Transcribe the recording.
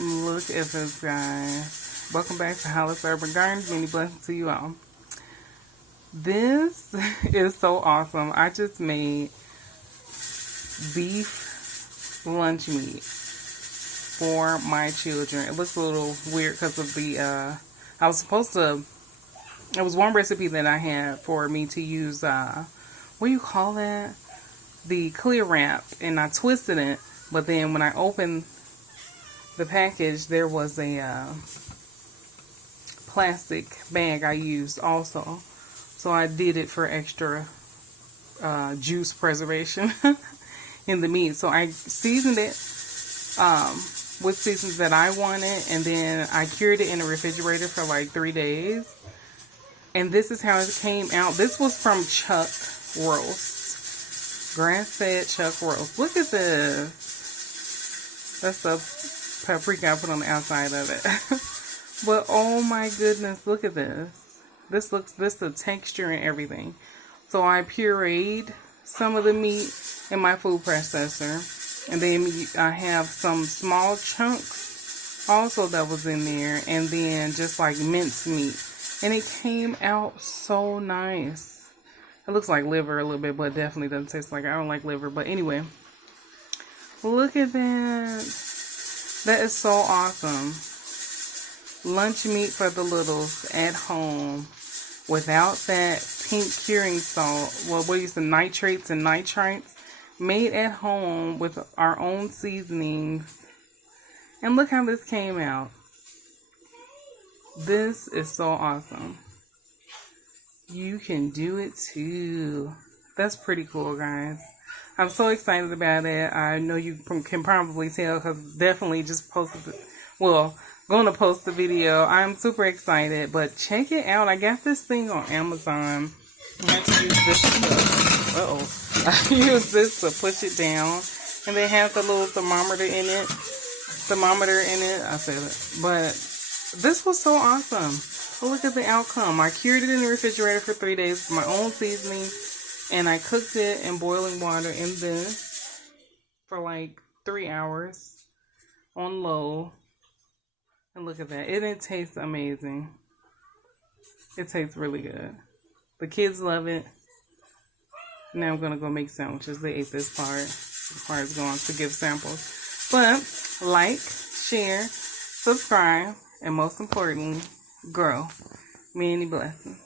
Look at this, guys. Welcome back to Hollis Urban Gardens. Many blessings to you all. This is so awesome. I just made beef lunch meat for my children. It looks a little weird because of the, it was one recipe that I had for me to use, what do you call that? The clear wrap, and I twisted it, but then when I opened the package, there was a plastic bag I used also. So I did it for extra juice preservation in the meat. So I seasoned it with seasons that I wanted, and then I cured it in the refrigerator for like 3 days. And this is how it came out. This was from Chuck Roast. Grass-fed Chuck Roast. Look at this. That's the paprika I put on the outside of it. But oh my goodness, look at this. This the texture and everything. So I pureed some of the meat in my food processor, and then I have some small chunks also that was in there, and then just like minced meat, and it came out so nice. It looks like liver a little bit, but definitely doesn't taste like, I don't like liver. But anyway, look at that. That is so awesome. Lunch meat for the littles at home without that pink curing salt. Well, what is the nitrates and nitrites? Made at home with our own seasonings. And look how this came out. This is so awesome. You can do it too. That's pretty cool, guys. I'm so excited about it. I know you can probably tell because definitely just posted it. Well, going to post the video. I'm super excited, but check it out. I got this thing on Amazon. I have to use this to, I use this to push it down, and they have the little thermometer in it. I said it, but this was so awesome. Well, look at the outcome. I cured it in the refrigerator for 3 days with my own seasoning, and I cooked it in boiling water in this for like 3 hours on low. And look at that. It tastes amazing. It tastes really good. The kids love it. Now I'm going to go make sandwiches. They ate this part. This part is going to give samples. But like, share, subscribe, and most importantly, grow. Many blessings.